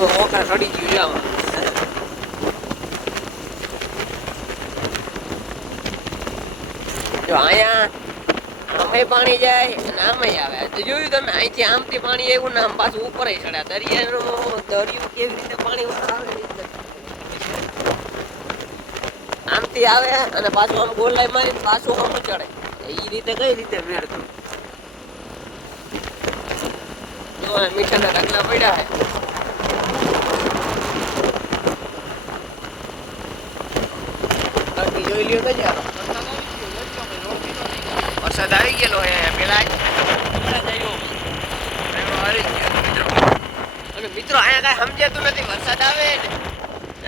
ઓકા સડી ગયું આમાં. જો અહીંયા આમે પાણી જાય અને આમે આવે. જોયું તમે અહીંથી આમથી પાણી એવું ને આમ પાછું ઉપર ચડ્યા. દરિયું કેવી રીતે પાણી ઉપર આવે આમથી આવે અને પાછું આમ ગોલાઈ મારી પાછું આમ ચડે. એ રીતે કઈ રીતે મેળતું? જો મીઠાના ઢગલા પડ્યા છે. બાકી જોઈ લ્યો તો વરસાદ આવી ગયેલો હે પેલા અને મિત્રો અહીંયા કઈ સમજાતું નથી. વરસાદ આવે ને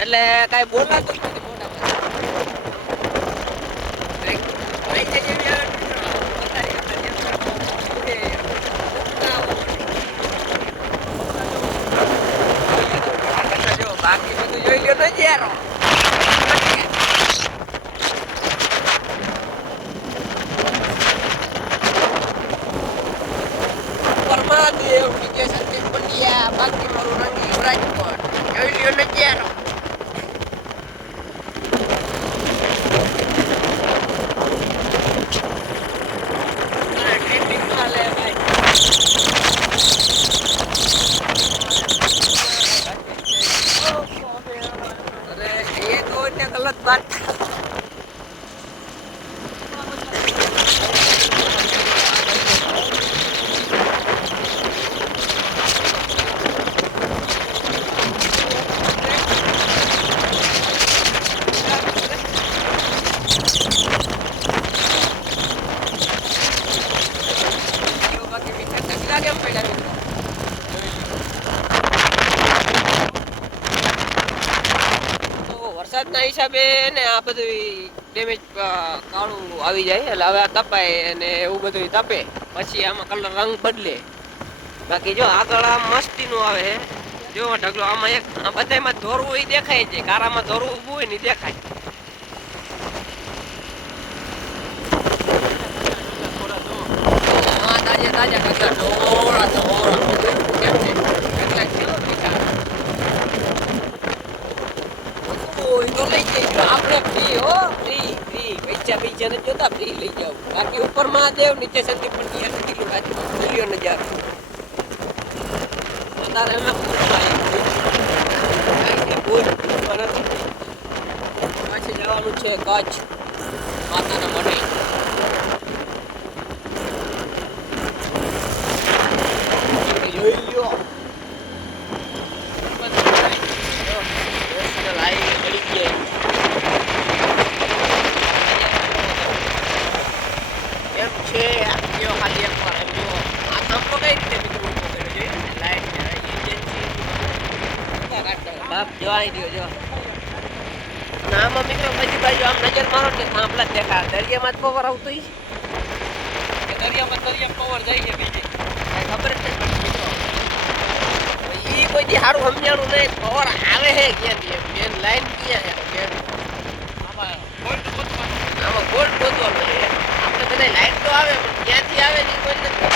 એટલે કઈ બોલાતું જ નથી. બાકી બધું જોઈ લ્યો તો યાર. બાકી મારું રંગી રાજકોટ જોઈ લ્યો ને યાર. गलत बात વરસાદના હિસાબે ને આ બધું ડેમેજ કાળું આવી જાય એટલે હવે આ તપાય અને એવું બધું તપે પછી આમાં કલર રંગ બદલે. બાકી જો આગળ આમ મસ્તીનું આવે જો ઢગલો આમાં એક બધામાં ધોરવું એ દેખાય છે. કારામાં ધોરવું ઊભું હોય ને દેખાય. તાજા તાજા ઢગલા ઢોળા કેમ છે કેટલાક કિલોમીટર તો લઈ જઈશું આપણે. ફ્રી હો ફ્રી પૈસા ને જોતા ફ્રી લઈ જાવ. બાકી ઉપર મહાદેવ નીચે સંદીપ પણ કેટલું બાજુ નજારો તારે પાછી જવાનું છે કચ્છ માતાના મઢે. જોઈ લ્યો આમાં મિત્રો બધી બાજુ આમ નજર મારો ને થાંભલા જ દેખા. દરિયામાં જ પવર આવતું દરિયામાં પવર જાય છે બીજી કઈ ખબર જ નહીં મિત્રો. એ કોઈ દી સારું સમજાણું નહીં. પવર આવે છે ક્યાંથી મેન લાઈન ક્યાં છે? આમાં ગોલ્ડ ગોતવાનું છે. આપણે બધા લાઈટ તો આવે પણ ક્યાંથી આવે ને કોઈ નથી.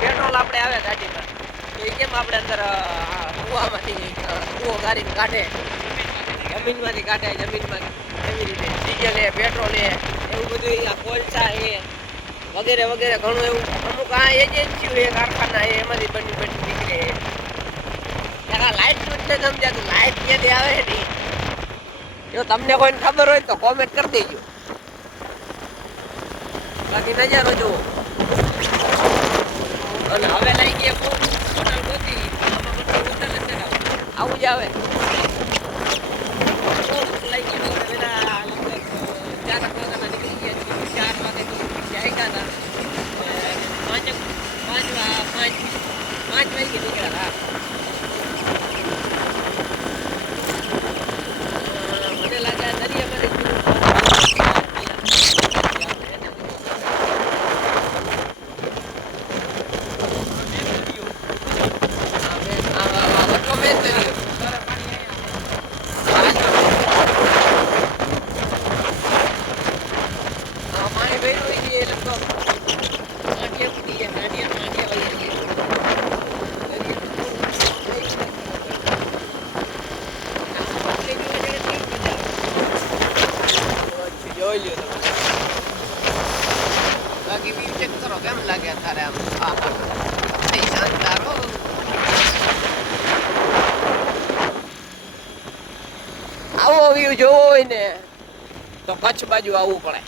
પેટ્રોલ આપણે આવે ગાડીમાં તો એ કેમ આપણે અંદર કુવામાંથી કુવો ગાડીને કાઢે જમીનમાંથી કાઢે જમીનમાં એવી રીતે ડીઝલ એ પેટ્રોલ એ એવું બધું આ કોલસા એ વગેરે વગેરે ઘણું એવું અમુક આ એજન્સીઓ એ કારખાના એ એમાંથી બની નીકળે. આ લાઇટ નું જ નથી સમજાતું. લાઇટ ક્યાંથી આવે નહીં. જો તમને કોઈને ખબર હોય તો કોમેન્ટ કરી દેજો. બાકી નજારો જુઓ. અને હવે લઈ ગયા હોટલ ગોતી આવું જ આવે. લઈ ગયા 4 વાગ્યાના નીકળી ગયા. 4 વાગે આવ્યા હતા. 5 વાગે નીકળ્યા. મને લાગે દરિયામાં જોઈ લ્યો તમે. બાકી વ્યૂ ચેક કરો કેમ લાગે અત્યારે આમ. શાનદાર હો. આવો વ્યૂ જોવો હોય ને તો કચ્છ બાજુ આવવું પડે.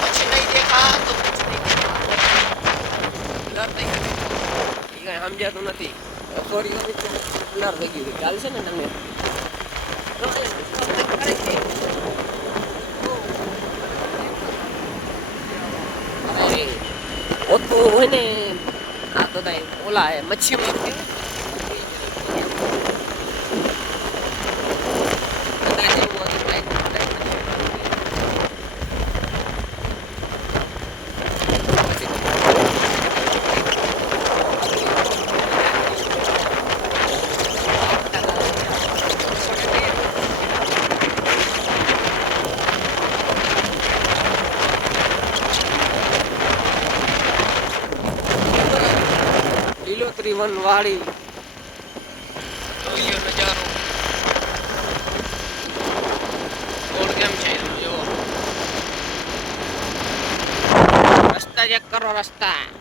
પછી નહીં દેખા તો બ્લર થઈ ગયું. એ કઈ સમજાતું નથી. સોરી બ્લર થઈ ગયું. ચાલશે ને તમને? ઓતો હોય ને આ તો થાય ઓલા હે મચ્છી લીલોતરી વન વાળી જોઈએ નજારો. રોડ કેમ છે જો. રસ્તા ચેક કરો રસ્તા.